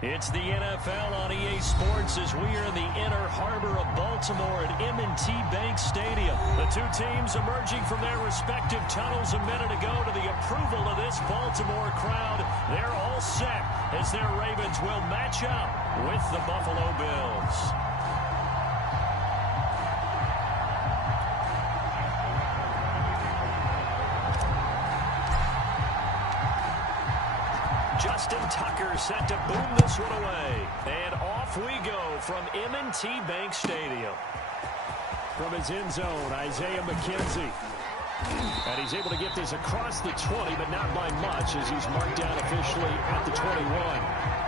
It's the NFL on EA Sports as we are in the inner harbor of Baltimore at M&T Bank Stadium. The two teams emerging from their respective tunnels a minute ago to the approval of this Baltimore crowd. They're all set as their Ravens will match up with the Buffalo Bills. Justin Tucker set to boom this one away. And off we go from M&T Bank Stadium. From his end zone, Isaiah McKenzie. And he's able to get this across the 20, but not by much as he's marked down officially at the 21.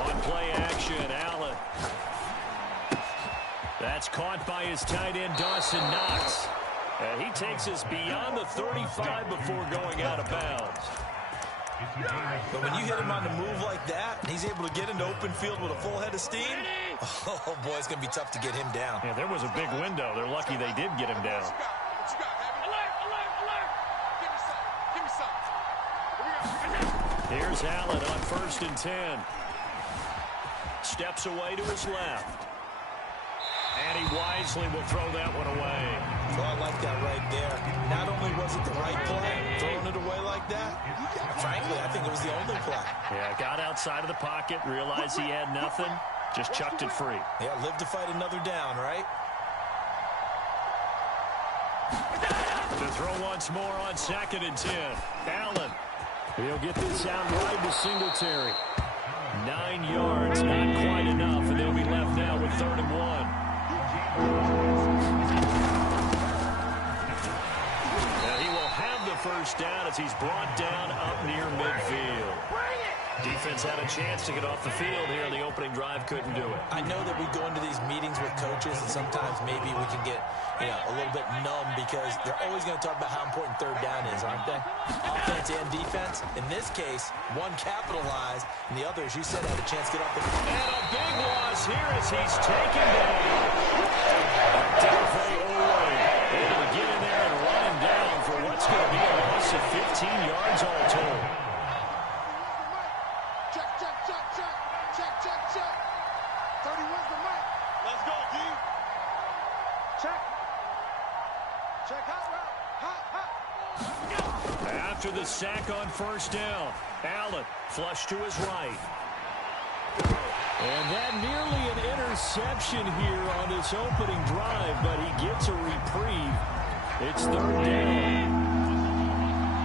On play action, Allen. That's caught by his tight end, Dawson Knox. And he takes us beyond the 35 before going out of bounds. But when you hit him on the move like that, and he's able to get into open field with a full head of steam, oh boy, it's going to be tough to get him down. Yeah, there was a big window. They're lucky they did get him down. Here's Allen on 1st and 10. Steps away to his left. And he wisely will throw that one away. So I like that right there. Not only was it the right play, throwing it away like that, frankly, I think it was the only play. Yeah, got outside of the pocket, realized he had nothing, just chucked it free. Yeah, live to fight another down, right? To throw once more on 2nd and 10. Allen. He'll get this out right to Singletary. 9 yards, not quite enough, and they'll be left now with 3rd and 1. Now he will have the first down as he's brought down up near midfield. Defense had a chance to get off the field here in the opening drive, couldn't do it. I know that we go into these meetings with coaches, and sometimes maybe we can get, a little bit numb because they're always going to talk about how important 3rd down is, aren't they? Offense and defense. In this case, one capitalized, and the other, as you said, had a chance to get off the field. And a big loss here as he's taken down. Dafe Oweh able to get in there and run him down for what's going to be a loss of 15 yards all told. Check. 31's the mic. Let's go, D. Check. Check hot route. Hot. After the sack on 1st down, Allen flush to his right. And that nearly an interception here on this opening drive, but he gets a reprieve. It's 3rd down.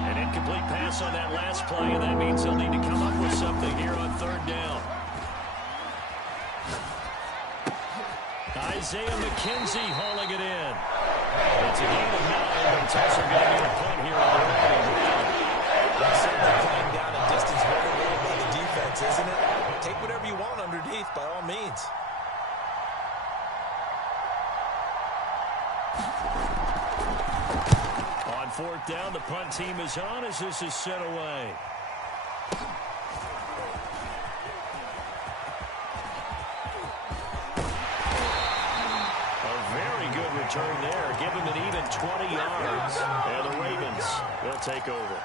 An incomplete pass on that last play, and that means he'll need to come up with something here on 3rd down. Isaiah McKenzie hauling it in. It's a gain of 9, but it's also going to be a punt here on the opening drive. That's certainly playing down a distance very well by the defense, isn't it? Take whatever you want underneath, by all means. On 4th down, the punt team is on as this is sent away. Return there, give him an even 20 yards, and the Ravens will take over.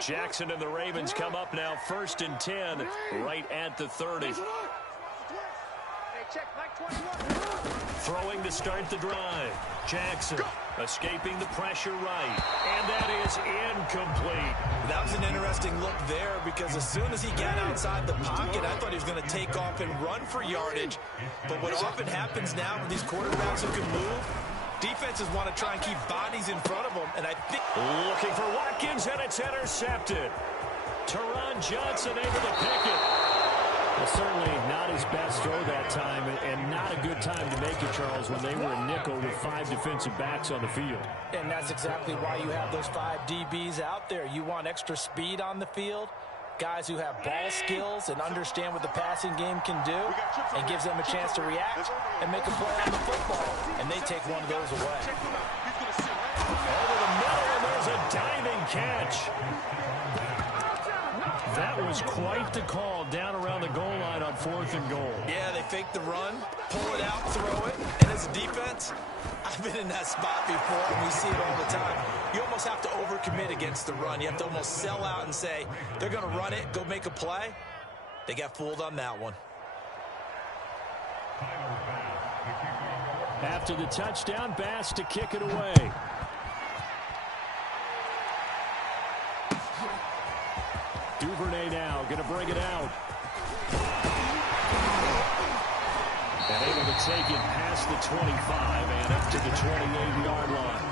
Jackson and the Ravens come up now 1st and 10, right at the 30. Throwing to start the drive. Jackson escaping the pressure right. And that is incomplete. That was an interesting look there because as soon as he got outside the pocket, I thought he was going to take off and run for yardage. But what often happens now with these quarterbacks who can move, defenses want to try and keep bodies in front of them. And I think looking for Watkins, and it's intercepted. Teron Johnson able to pick it. Well, certainly not his best throw that time, and not a good time to make it, Charles, when they were a nickel with 5 defensive backs on the field. And that's exactly why you have those 5 DBs out there. You want extra speed on the field, guys who have ball skills and understand what the passing game can do, and gives them a chance to react and make a play on the football, and they take one of those away. Over the middle, and there's a diving catch. That was quite the call down around the goal line on 4th and goal. Yeah, they fake the run, pull it out, throw it, and as a defense, I've been in that spot before, and we see it all the time. You almost have to overcommit against the run. You have to almost sell out and say, they're going to run it, go make a play. They got fooled on that one. After the touchdown, Bass to kick it away. Duvernay now going to bring it out. And able to take it past the 25 and up to the 28-yard line.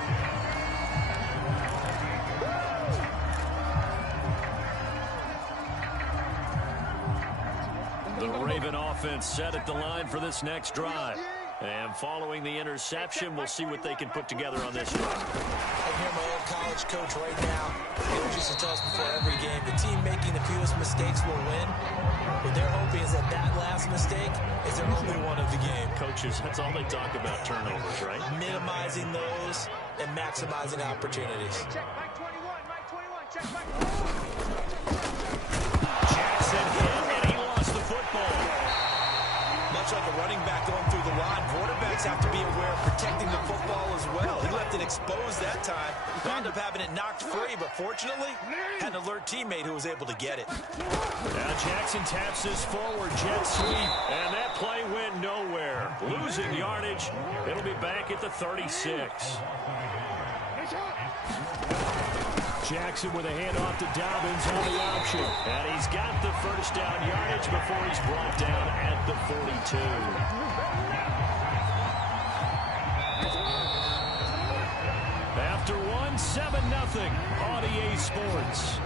The Raven offense set at the line for this next drive. And following the interception, we'll see what they can put together on this drive. I hear my old college coach right now. He used to tell us before every game, the team making the fewest mistakes will win. What they're hoping is that last mistake is their only one of the game. Coaches, that's all they talk about, turnovers, right? Minimizing those and maximizing opportunities. Check Mike 21, Mike 21, check Mike. Jackson hit, and he lost the football. Much like a running back going through the line, quarterbacks have to be aware of protecting the football as well. He left it exposed that time. Wound up having it knocked free, but fortunately, had an alert teammate who was able to get it. Now Jackson taps this forward jet sweep, and that play went nowhere. Losing yardage. It'll be back at the 36. Jackson with a handoff to Dobbins on the option. And he's got the first down yardage before he's brought down at the 42. After one, 7-0 on EA Sports.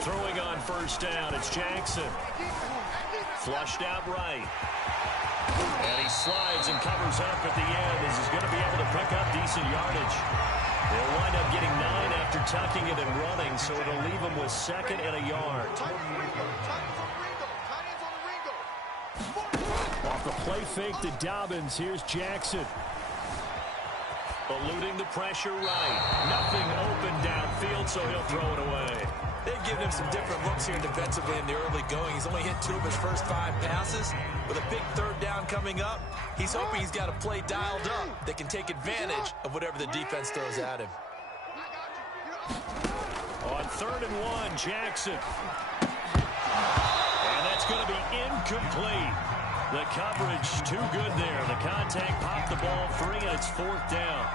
Throwing on first down, it's Jackson. Flushed out right. And he slides and covers up at the end as he's going to be able to pick up decent yardage. They'll wind up getting 9 after tucking it and running, so it'll leave him with 2nd and a yard. Off the play fake to Dobbins, here's Jackson. Eluding the pressure right. Nothing open downfield, so he'll throw it away. They've given him some different looks here defensively in the early going. He's only hit 2 of his first 5 passes. With a big 3rd down coming up, he's hoping he's got a play dialed up that can take advantage of whatever the defense throws at him. On 3rd and 1, Jackson. And that's going to be incomplete. The coverage too good there. The contact popped the ball free, and it's 4th down.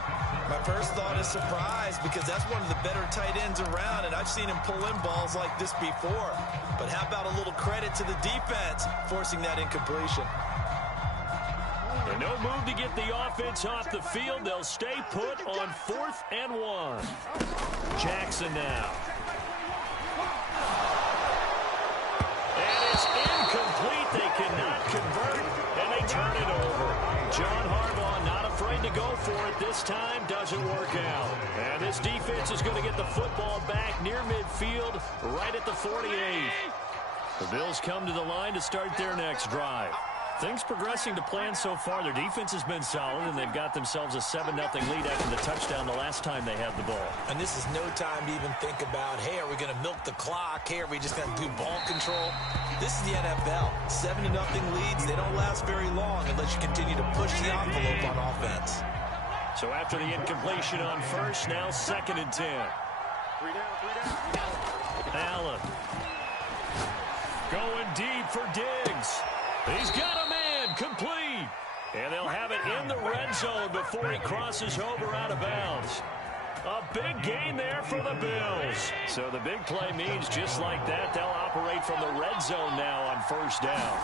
My first thought is surprise, because that's one of the better tight ends around, and I've seen him pull in balls like this before. But how about a little credit to the defense forcing that incompletion? And no move to get the offense off the field. They'll stay put on 4th and 1. Jackson now. And it's incomplete. They cannot convert, and they turn it over. John Harbaugh not afraid to go for it this time. Doesn't work out. And this defense is going to get the football back near midfield, right at the 48. The Bills come to the line to start their next drive. Things progressing to plan so far. Their defense has been solid, and they've got themselves a 7-0 lead after the touchdown the last time they had the ball. And this is no time to even think about, hey, are we going to milk the clock? Hey, are we just going to do ball control? This is the NFL. 7-0 leads, they don't last very long unless you continue to push the envelope on offense. So after the incompletion on first, now 2nd and 10. 3 down. Allen. Going deep for Diggs. He's got a man, complete. And they'll have it in the red zone before he crosses over out of bounds. A big gain there for the Bills. So the big play means just like that, they'll operate from the red zone now on first down.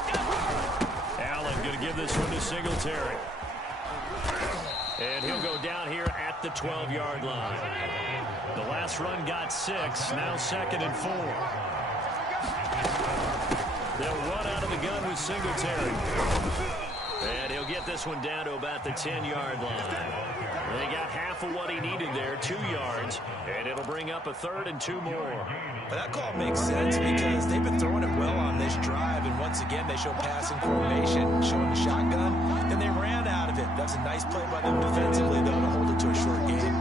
Allen going to give this one to Singletary. And he'll go down here at the 12-yard line. The last run got 6, now 2nd and 4. They'll run out of the gun with Singletary. And he'll get this one down to about the 10-yard line. They got half of what he needed there, 2 yards, and it'll bring up a 3rd and 2 more. But that call makes sense because they've been throwing it well on this drive, and once again they show passing formation, showing the shotgun, and they ran out of it. That's a nice play by them defensively, though, to hold it to a short game.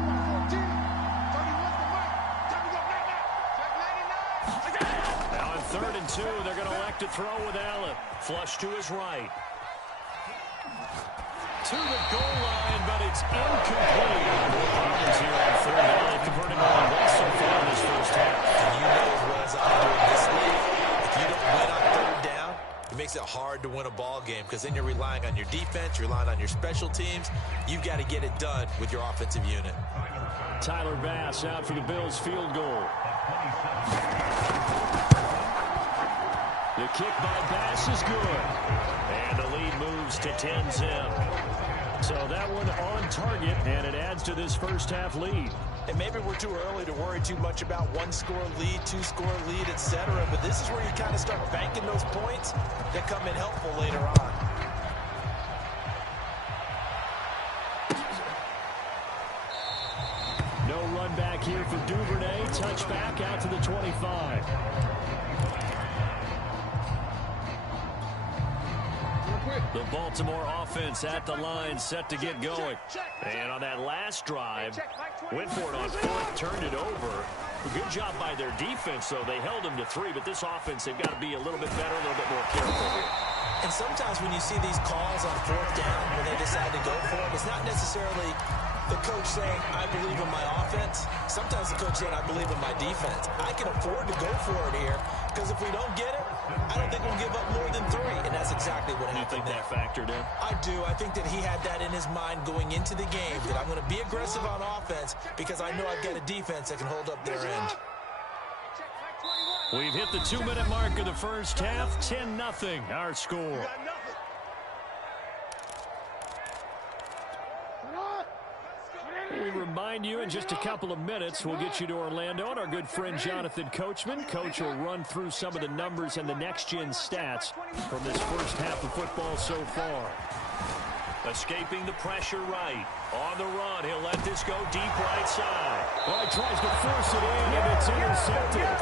Now on 3rd and 2, they're going to elect to throw with Allen. Flush to his right. To the goal line, but it's incomplete. More problems here on 3rd down. They've converted more than once so far in this first half. And you know as well as I do in this league, if you don't win on 3rd down, it makes it hard to win a ball game because then you're relying on your defense, you're relying on your special teams. You've got to get it done with your offensive unit. Tyler Bass out for the Bills field goal. The kick by Bass is good. And the lead moves to 10-zip. So that one on target, and it adds to this first half lead. And maybe we're too early to worry too much about 1-score lead, 2-score lead, etc. But this is where you kind of start banking those points that come in helpful later on. No run back here for Duvernay. Touchback out to the 25. The Baltimore offense at the line, set to get going. And on that last drive, went for it on 4th, turned it over. Good job by their defense, though. They held them to 3, but this offense, they've got to be a little bit better, a little bit more careful here. And sometimes when you see these calls on 4th down, when they decide to go for it, it's not necessarily the coach saying, I believe in my offense. Sometimes the coach saying, I believe in my defense. I can afford to go for it here because if we don't get it, I don't think we'll give up more than 3. And that's exactly what happened. You think that factored in? I do. I think that he had that in his mind going into the game, that I'm going to be aggressive on offense because I know I've got a defense that can hold up their end. We've hit the 2-minute mark of the first half. 10-0 our score. We remind you in just a couple of minutes we'll get you to Orlando and our good friend Jonathan Coachman. Coach will run through some of the numbers and the next-gen stats from this first half of football so far. Escaping the pressure right. On the run, he'll let this go deep right side. Oh, he tries to force it in, and it's intercepted.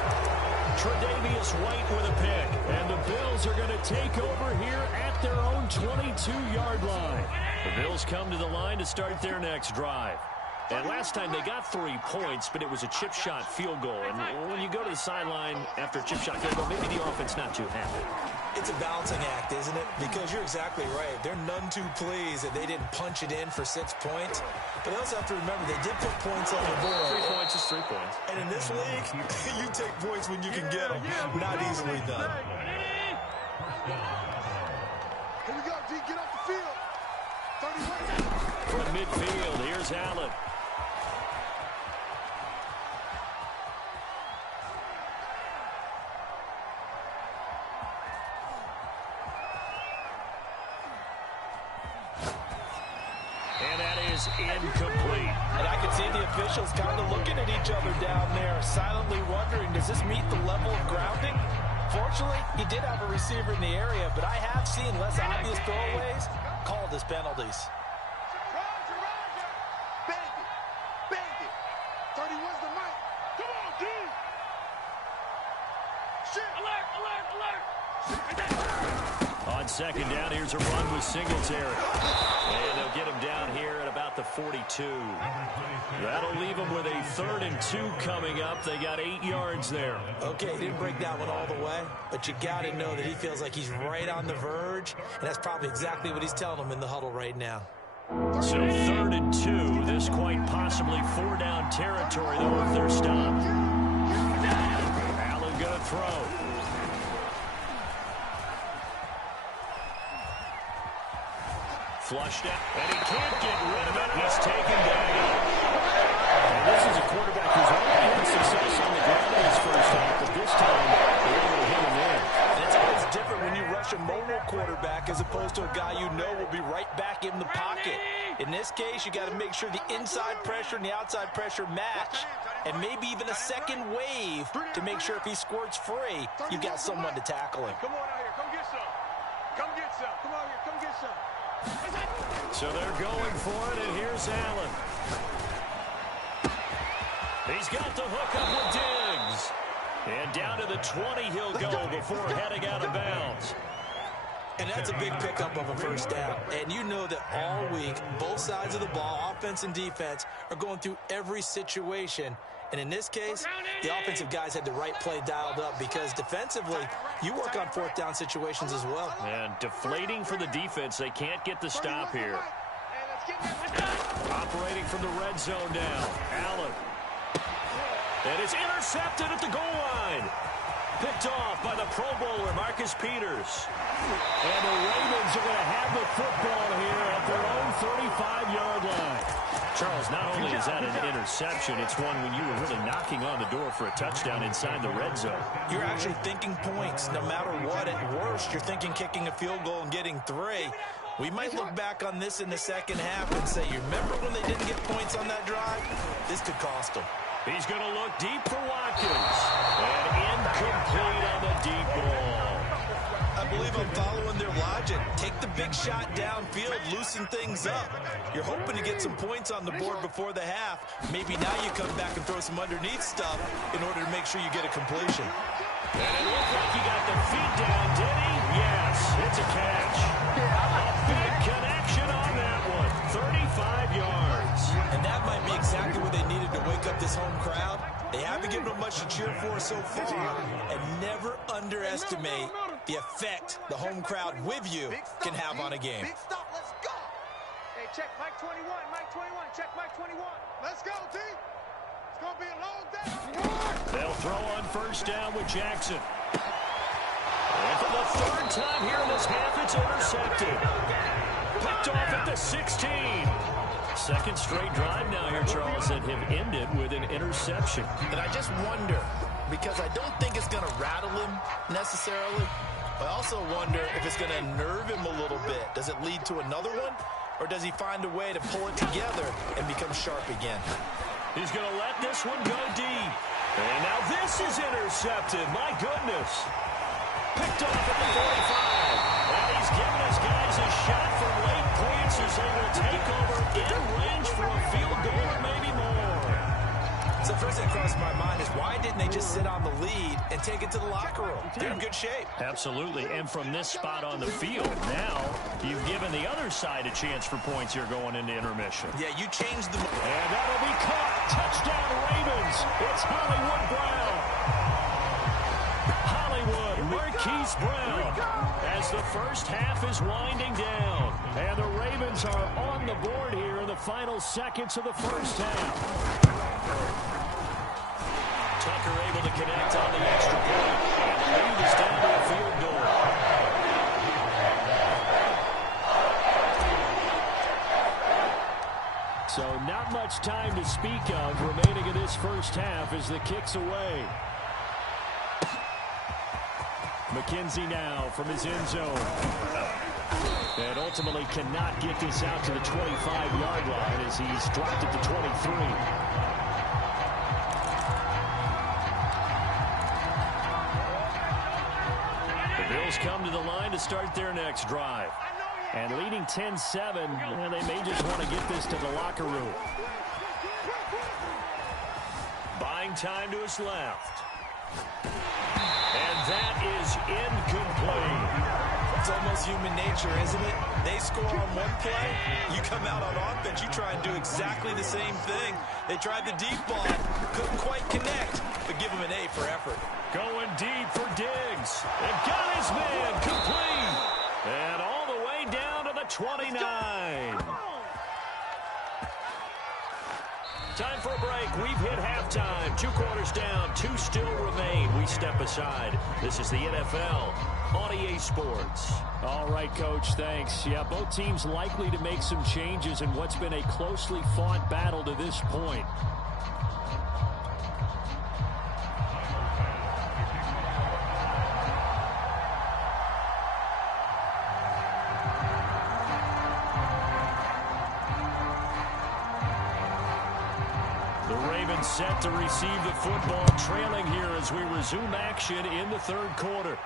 Tre'Davious White with a pick. And the Bills are going to take over here at their own 22-yard line. The Bills come to the line to start their next drive. And last time they got 3 points, but it was a chip shot field goal. And when you go to the sideline after a chip shot field goal, maybe the offense not too happy. It's a balancing act, isn't it? Because you're exactly right. They're none too pleased that they didn't punch it in for 6 points. But they also have to remember they did put points on the board. 3 points is 3 points. And in this league, you take points when you can get them. Not easily done. Here we go, D. Get off the field. 31. From midfield, here's Allen. And that is incomplete. And I can see the officials kind of looking at each other down there, silently wondering, does this meet the level of grounding? Fortunately, he did have a receiver in the area, but I have seen less obvious throwaways called as penalties. Roger, Roger. Bang it. Bang it. 31's the mic. Come on, D. Shit. Alert, alert, alert. On second down, here's a run with Singletary. And they'll get him down here at about the 42. That'll leave them with a 3rd and 2 coming up. They got 8 yards there. Okay, he didn't break that one all the way, but you got to know that he feels like he's right on the verge, and that's probably exactly what he's telling them in the huddle right now. So 3rd and 2. This quite possibly 4-down territory, though, if they're stopped. Allen going to throw. Flushed out, and he can't get rid of it. He's taken down. And this case, you got to make sure the inside pressure and the outside pressure match, and maybe even a second wave to make sure if he squirts free, you've got someone to tackle him. Come on out here. Come get some. Come get some. Come out here. Come get some. So they're going for it, and here's Allen. He's got the hook up with Diggs. And down to the 20 he'll go before heading out of bounds. And that's a big pickup of a first down. And you know that all week, both sides of the ball, offense and defense, are going through every situation. And in this case, the offensive guys had the right play dialed up because defensively, you work on fourth down situations as well. And deflating for the defense. They can't get the stop here. Operating from the red zone now. Allen. And it's intercepted at the goal line. Picked off by the Pro Bowler, Marcus Peters. And the Ravens are going to have the football here at their own 35-yard line. Charles, not only is that an interception, it's one when you were really knocking on the door for a touchdown inside the red zone. You're actually thinking points. No matter what, at worst, you're thinking kicking a field goal and getting 3. We might look back on this in the second half and say, you remember when they didn't get points on that drive? This could cost them. He's going to look deep for Watkins. And incomplete on the deep ball. I believe I'm following their logic. Take the big shot downfield, loosen things up. You're hoping to get some points on the board before the half. Maybe now you come back and throw some underneath stuff in order to make sure you get a completion. And it looked like he got the feet down, did he? Yes, it's a catch. A big connection on that one. 35 yards. And that might be exactly what they needed to wake up this home crowd. They haven't given them much to cheer for so far. And never underestimate the effect the home crowd with you can have on a game. Big stop. Let's go. Hey, check Mike 21. Mike 21. Check Mike 21. Let's go, T. It's going to be a long day. They'll throw on first down with Jackson. And for the third time here in this half, it's intercepted. Picked off at the 16. Second straight drive now here, Charles, that have ended with an interception. And I just wonder, because I don't think it's going to rattle him necessarily, but I also wonder if it's going to nerve him a little bit. Does it lead to another one? Or does he find a way to pull it together and become sharp again? He's going to let this one go deep. And now this is intercepted. My goodness. Picked off at the 45. And he's giving his guys a shot for late points as they will take over in range for a field goal or maybe more. So first thing crossed my mind is why didn't they just sit on the lead and take it to the locker room? They're in good shape. Absolutely. And from this spot on the field, now you've given the other side a chance for points here going into intermission. Yeah, you changed the... And that'll be caught. Touchdown Ravens. It's Hollywood Brown. Hollywood, Marquise Brown, as the first half is winding down. And the Ravens are on the board here in the final seconds of the first half. Tucker able to connect on the extra point. And the lead is down to a field goal. So not much time to speak of remaining in this first half as the kick's away. McKenzie now from his end zone. And ultimately cannot get this out to the 25-yard line as he's dropped it to 23. The Bills come to the line to start their next drive. And leading 10-7, well, they may just want to get this to the locker room. Buying time to his left. And that is incomplete. It's almost human nature, isn't it? They score on one play, you come out on offense, you try and do exactly the same thing. They tried the deep ball, couldn't quite connect, but give him an A for effort. Going deep for Diggs. And got his man complete. And all the way down to the 29. Time for a break. We've hit halftime. 2 quarters down. 2 still remain. We step aside. This is the NFL on EA Sports. All right, Coach, thanks. Yeah, both teams likely to make some changes in what's been a closely fought battle to this point. The Ravens set to receive the football, trailing here as we resume action in the third quarter.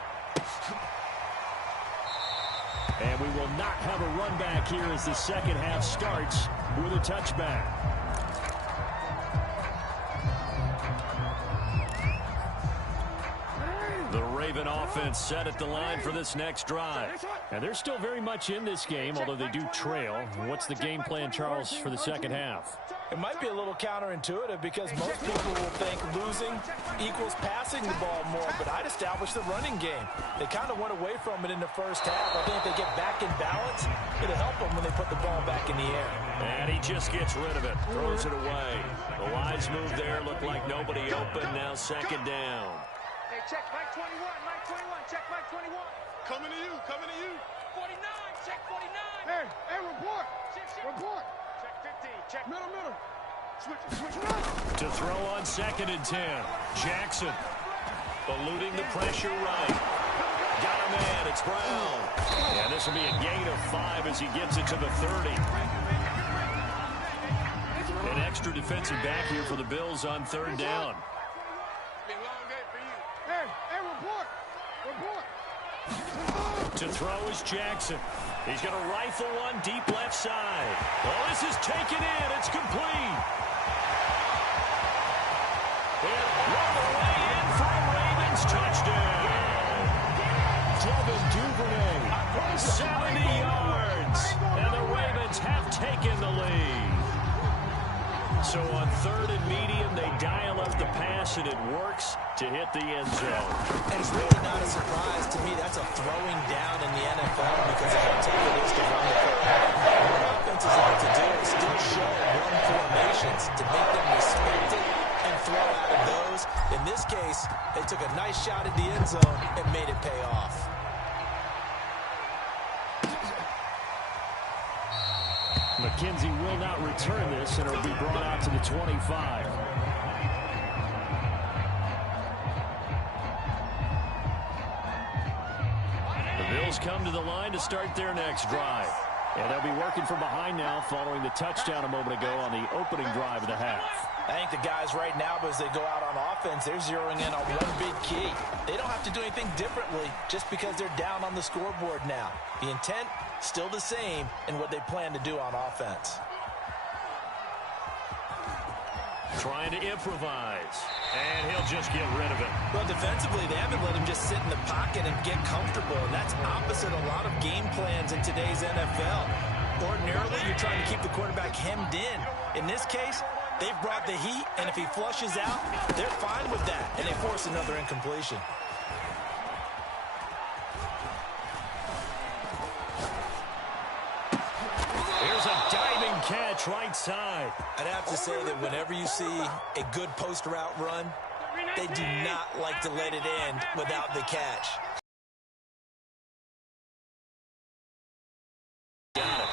And we will not have a run back here as the second half starts with a touchback. The Raven offense set at the line for this next drive. And they're still very much in this game, although they do trail. What's the game plan, Charles, for the second half? It might be a little counterintuitive because most people will think losing equals passing the ball more, but I'd establish the running game. They kind of went away from it in the first half. I think if they get back in balance, it'll help them when they put the ball back in the air. And he just gets rid of it, throws it away. The wise move there, looked like nobody open, now second down. Hey, check Mike 21, Mike 21, check Mike 21. Coming to you, coming to you. 49, check 49. Hey, report. Report. Check 15, check. Middle. Switch it up. To throw on 2nd and 10. Jackson eluding the pressure right. Got a man, it's Brown. And this will be a gain of 5 as he gets it to the 30. An extra defensive back here for the Bills on 3rd down. To throw is Jackson. He's going to rifle one deep left side. Oh, this is taken in. It's complete. And run away in for a Ravens touchdown. Devin Duvernay, 70 yards. And the Ravens have taken the lead. So on 3rd and medium, they dial up the pass, and it works to hit the end zone. And it's really not a surprise to me. That's a throwing down in the NFL because of how tough it is to run the football. What offenses like to do is still show run formations to make them respect it and throw out of those. In this case, they took a nice shot at the end zone and made it pay off. McKenzie will not return this, and it'll be brought out to the 25. The Bills come to the line to start their next drive. And they'll be working from behind now following the touchdown a moment ago on the opening drive of the half. I think the guys right now, as they go out on offense, they're zeroing in on one big key. They don't have to do anything differently just because they're down on the scoreboard now. The intent, still the same in what they plan to do on offense. Trying to improvise, and he'll just get rid of it. Well, defensively, they haven't let him just sit in the pocket and get comfortable, and that's opposite a lot of game plans in today's NFL. Ordinarily, you're trying to keep the quarterback hemmed in. In this case, they've brought the heat, and if he flushes out, they're fine with that, and they force another incompletion. Here's a diving catch right side. I'd have to say that whenever you see a good post route run, they do not like to let it end without the catch. Got it.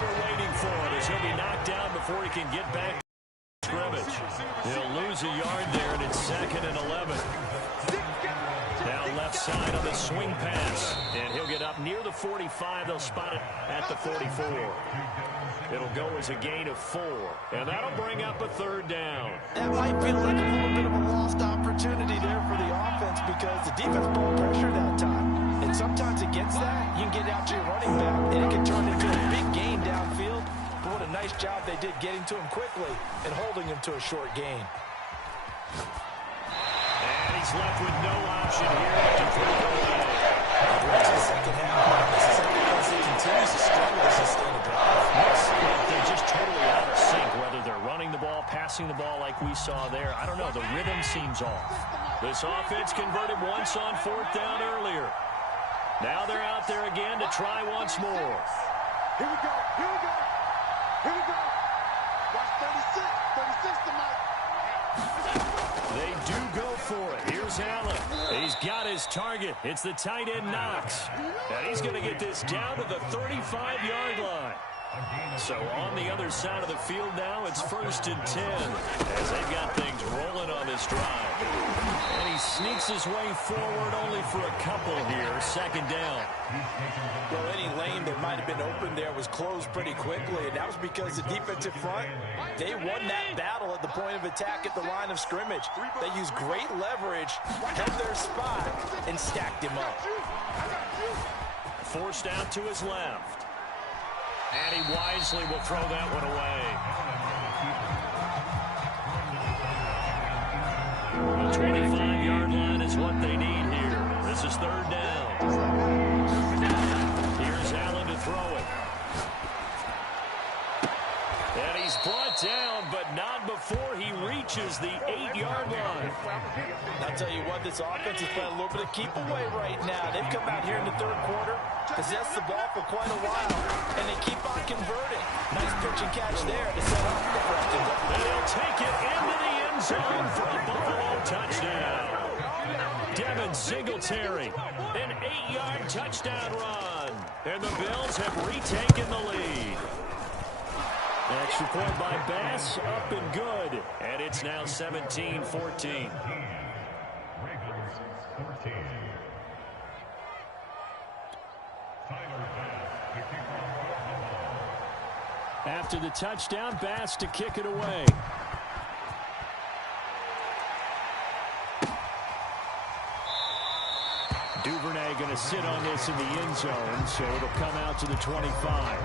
We're waiting for it as he'll be knocked down before he can get back to scrimmage. He'll lose a yard there, and it's 2nd and 11. Now left side on the swing pass, and he'll get up near the 45. They'll spot it at the 44. It'll go as a gain of 4, and that'll bring up a 3rd down. That might feel like a little bit of a lost opportunity there for the offense because the defense brought pressure that time. And sometimes against that, you can get out to your running back, and it can turn into a big gain downfield. But what a nice job they did getting to him quickly and holding him to a short gain. And he's left with no option here to break away. The second half, Mississippi continues to struggle to sustain a drive. They're just totally out of sync, whether they're running the ball, passing the ball like we saw there. I don't know. The rhythm seems off. This offense converted once on 4th down earlier. Now they're out there again to try once more. Here we go. Here we go. Here we go. Watch 36. 36 tonight. They do go for it. Here's Allen. He's got his target. It's the tight end Knox. And he's going to get this down to the 35-yard line. So on the other side of the field now, it's 1st and 10 as they've got things rolling on this drive. And he sneaks his way forward only for a couple here. 2nd down. Well, any lane that might have been open there was closed pretty quickly, and that was because the defensive front, they won that battle at the point of attack at the line of scrimmage. They used great leverage, held their spot, and stacked him up. Forced out to his left. And he wisely will throw that one away. The 25-yard line is what they need here. This is 3rd down. Here's Allen to throw it. And he's brought down, but not before he reaches the 8-yard line. I'll tell you what, this offense is playing a little bit of keep away right now. They've come out here in the 3rd quarter, possessed the ball for quite a while, and they keep on converting. Nice pitch and catch there to set up the first. And they'll take it into the end zone for a Buffalo touchdown. Devin Singletary, an 8-yard touchdown run. And the Bills have retaken the lead. Extra point by Bass, up and good. And it's now 17-14. After the touchdown, Bass to kick it away. Duvernay going to sit on this in the end zone, so it'll come out to the 25.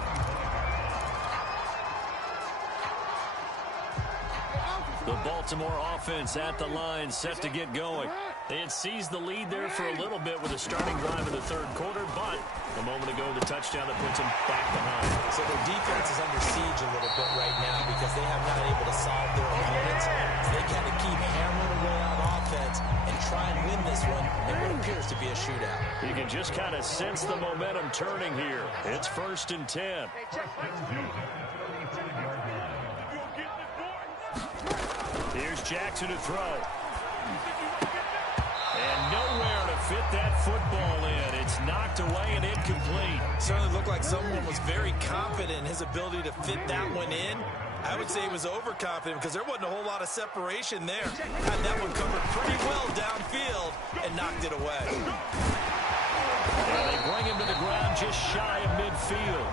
The Baltimore offense at the line, set to get going. They had seized the lead there for a little bit with a starting drive in the 3rd quarter, but a moment ago the touchdown that puts them back behind. So their defense is under siege a little bit right now because they have not able to solve their opponents. So they got to keep hammering away on offense and try and win this one in what appears to be a shootout. You can just kind of sense the momentum turning here. It's 1st and 10. Here's Jackson to throw. And nowhere to fit that football in. It's knocked away and incomplete. Certainly looked like someone was very confident in his ability to fit that one in. I would say he was overconfident because there wasn't a whole lot of separation there. Had that one covered pretty well downfield and knocked it away. And they bring him to the ground just shy of midfield.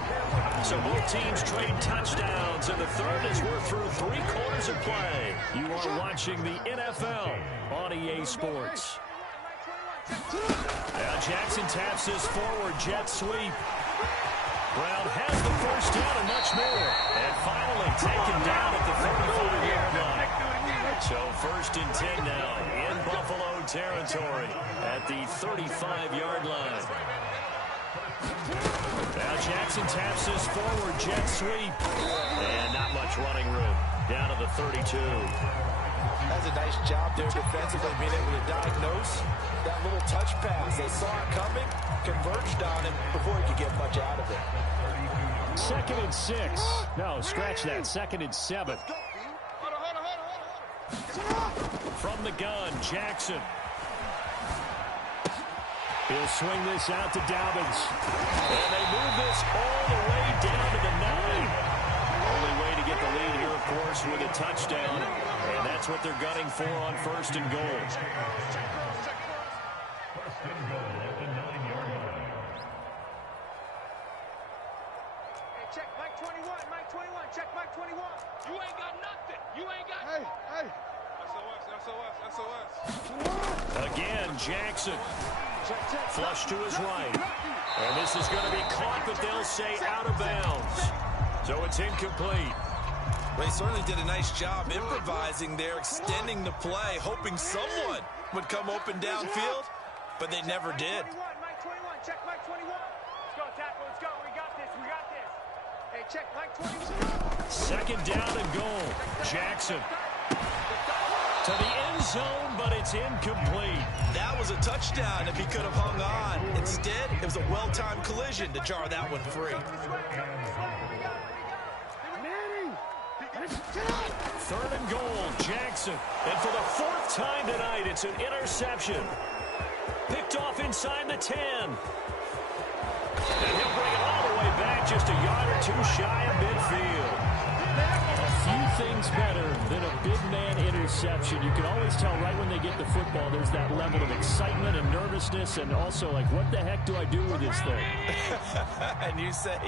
So both teams trade touchdowns, and the 3rd as we're through 3 quarters of play. You are watching the NFL on EA Sports. Now Jackson taps this forward jet sweep. Brown has the 1st down and much more. And finally taken down at the 35-yard line. So 1st and 10 now in Buffalo territory at the 35-yard line. Now Jackson taps this forward jet sweep. And not much running room. Down to the 32. That's a nice job there defensively, being able to diagnose that little touch pass. They saw it coming, converged on him before he could get much out of it. 2nd and 6. No, scratch that. 2nd and 7. From the gun, Jackson. He'll swing this out to Dobbins. And they move this all the way down to the 9. Only way to get the lead here, of course, with a touchdown. And that's what they're gunning for on 1st and goal. Check Mike 21, Mike 21, check Mike 21. You ain't got nothing. You ain't got. Hey. SOS. Again, Jackson. Flush to his right. And this is going to be caught, but they'll say out of bounds. So it's incomplete. Well, he certainly did a nice job improvising there, extending the play, hoping someone would come open downfield, but they never did. Mike 21, check Mike 21. Let's go, tackle, let's go. We got this. Hey, check Mike 21. 2nd down and goal. Jackson to the end zone, but it's incomplete. That was a touchdown if he could have hung on. Instead, it was a well-timed collision to jar that one free. 3rd and goal, Jackson. And for the 4th time tonight, it's an interception. Picked off inside the 10. And he'll bring it all the way back just a yard or two shy of midfield. A few things better than a big man interception. You can always tell right when they get the football, there's that level of excitement and nervousness, and also like, what the heck do I do with this thing? And you say,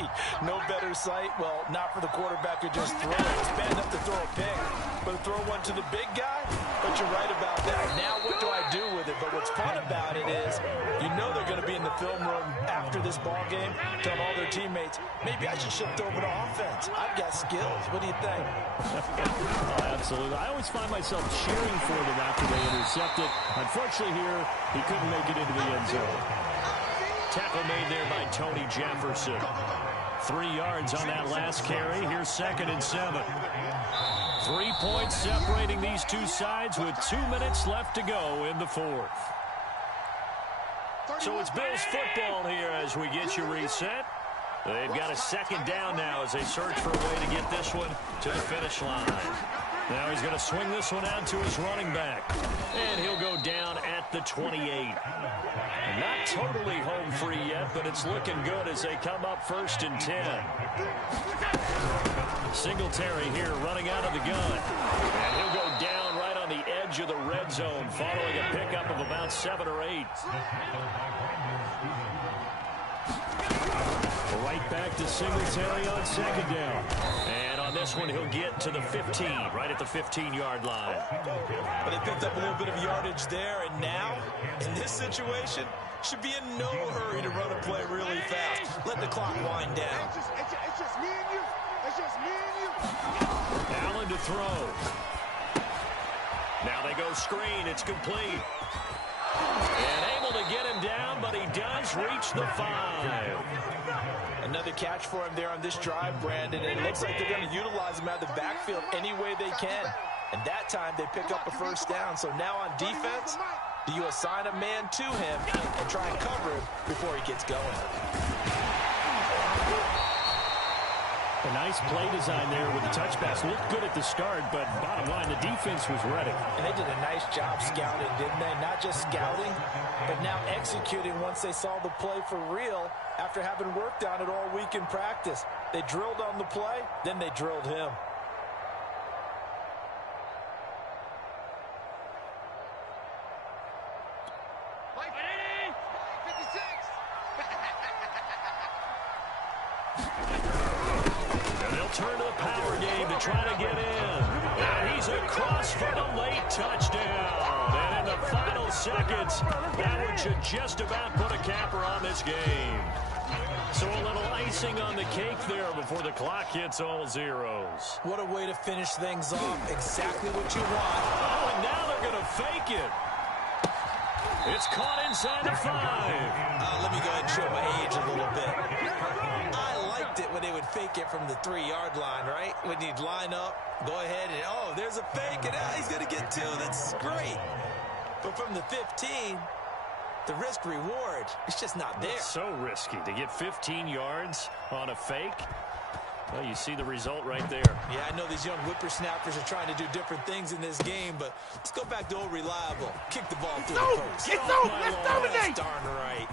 no better sight? Well, not for the quarterback who just throw it. It's bad enough to throw a pick, but to throw one to the big guy? But you're right about that. Now what do I do with it? But what's fun about it is, you know they're going to be in the film room after this ball game, telling all their teammates, maybe I should shift over to offense. I've got skills. What do you think? Oh, absolutely. I always find myself cheering for them after they intercept it. Unfortunately here, he couldn't make it into the end zone. Tackle made there by Tony Jefferson. 3 yards on that last carry. Here's 2nd and 7. 3 points separating these two sides with 2 minutes left to go in the 4th. So it's Bills football here as we get you reset. They've got a 2nd down now as they search for a way to get this one to the finish line. Now he's going to swing this one out to his running back. And he'll go down at the 28. Not totally home free yet, but it's looking good as they come up 1st and 10. Singletary here running out of the gun. And he'll go down right on the edge of the red zone following a pickup of about 7 or 8. Right back to Singletary on 2nd down. And on this one, he'll get to the 15, right at the 15-yard line. But they picked up a little bit of yardage there, and now, in this situation, should be in no hurry to run a play really fast. Let the clock wind down. It's just me and you. It's just me and you. Allen to throw. Now they go screen. It's complete. And able to get him down, but he does reach the 5. Another catch for him there on this drive, Brandon, and it looks like they're going to utilize him out of the backfield any way they can. And that time they pick up a 1st down. So now on defense, do you assign a man to him and try and cover him before he gets going? A nice play design there with the touch pass. Looked good at the start, but bottom line, the defense was ready. And they did a nice job scouting, didn't they? Not just scouting, but now executing once they saw the play for real after having worked on it all week in practice. They drilled on the play, then they drilled him. Turn to the power game to try to get in. And he's across for the late touchdown. And in the final seconds, that one should just about put a capper on this game. So a little icing on the cake there before the clock hits all zeros. What a way to finish things off. Exactly what you want. Oh, and now they're going to fake it. It's caught inside the 5. Let me go ahead and show my age a little bit. I liked it when they would fake it from the 3-yard line, right? When you'd line up, go ahead and, oh, there's a fake, and he's going to get 2. That's great. But from the 15, the risk-reward, it's just not there. It's so risky to get 15 yards on a fake. Well, you see the result right there. Yeah, I know these young whippersnappers are trying to do different things in this game, but let's go back to old reliable. Kick the ball through the post. It's over. Let's dominate. Darn right.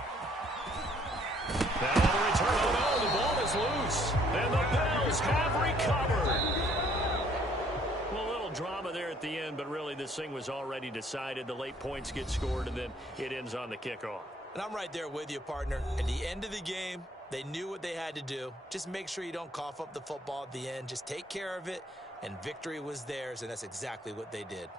Now on the return, oh no, the ball is loose. And the Bills have recovered. Well, a little drama there at the end, but really this thing was already decided. The late points get scored, and then it ends on the kickoff. And I'm right there with you, partner. At the end of the game, they knew what they had to do. Just make sure you don't cough up the football at the end. Just take care of it, and victory was theirs, and that's exactly what they did.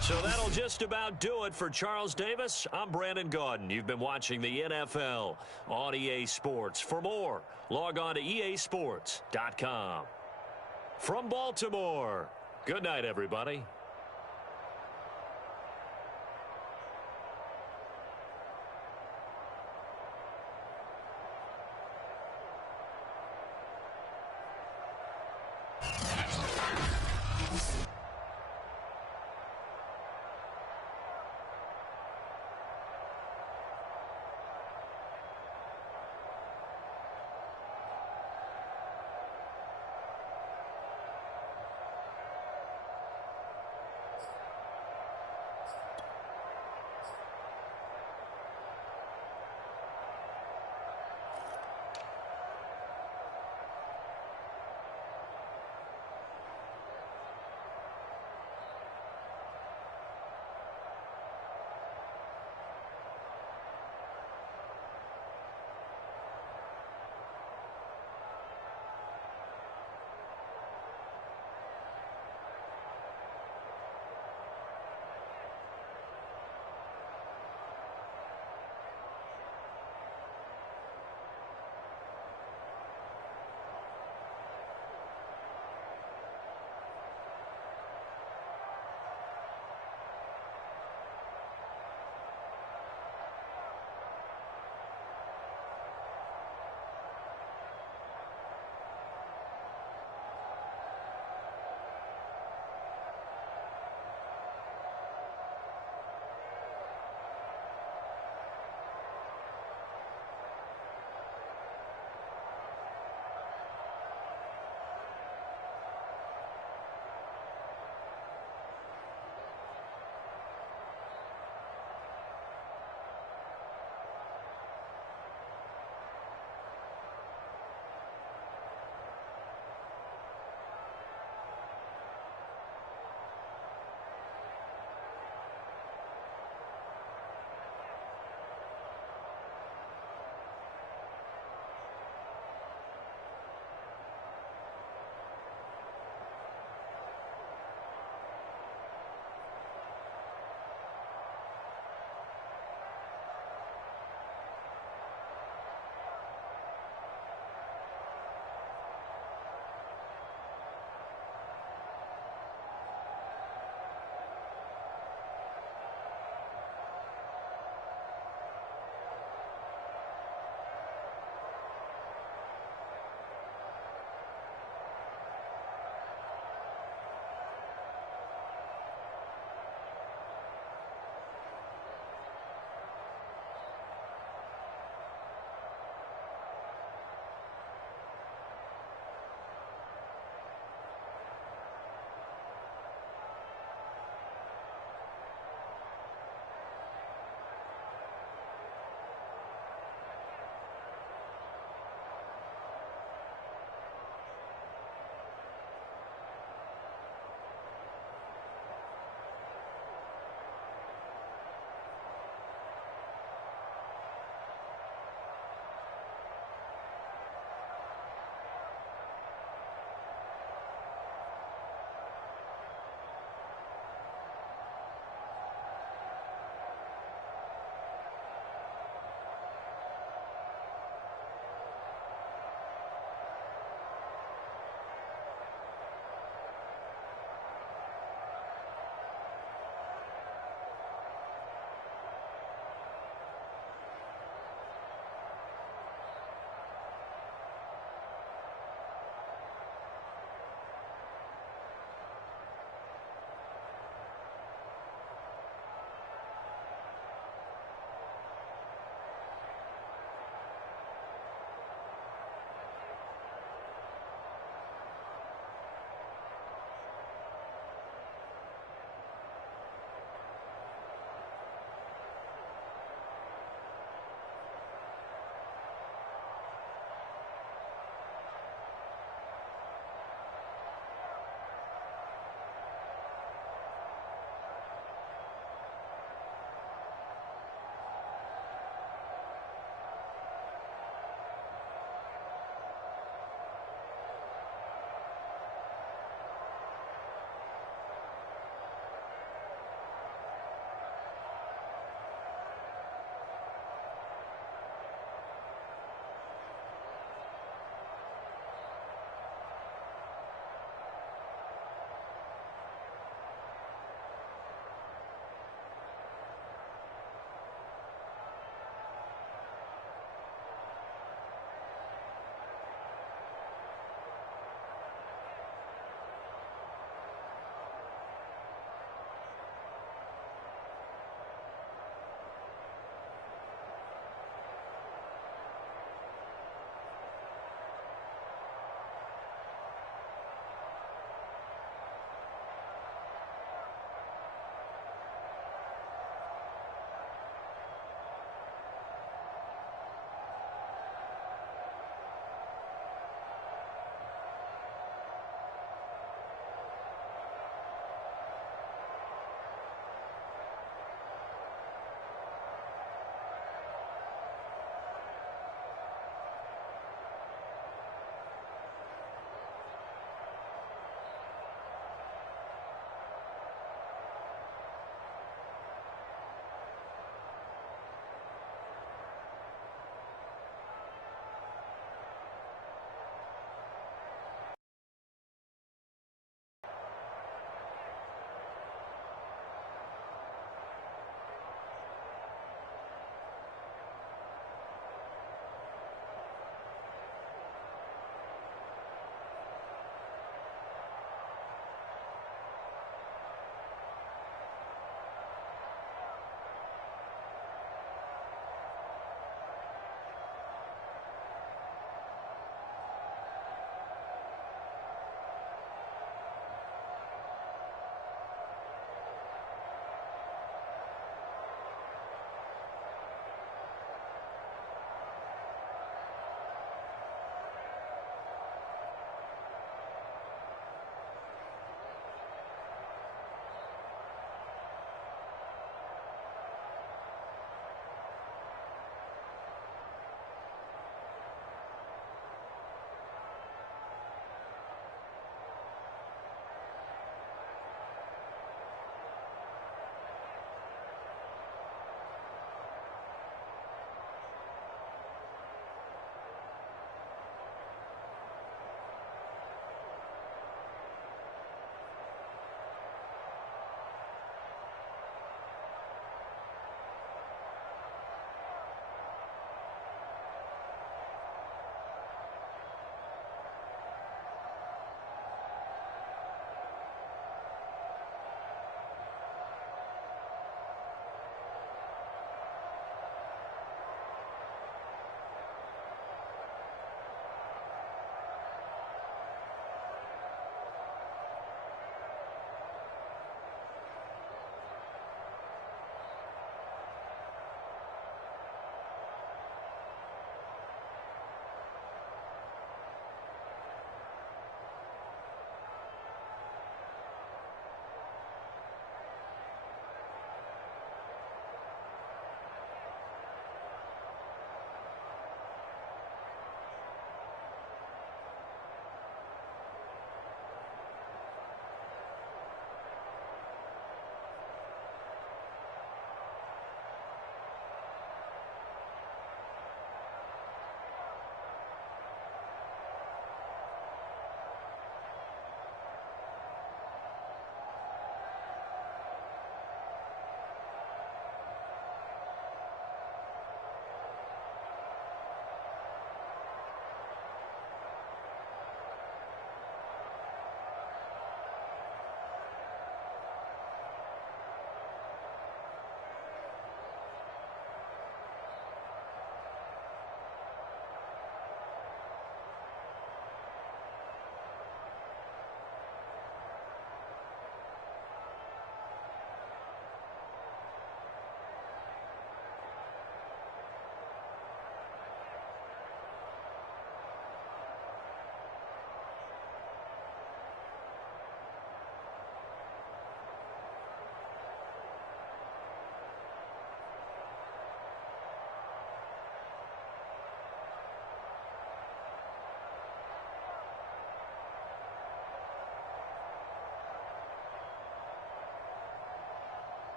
So that'll just about do it for Charles Davis. I'm Brandon Gaudin. You've been watching the NFL on EA Sports. For more, log on to easports.com. From Baltimore, good night, everybody.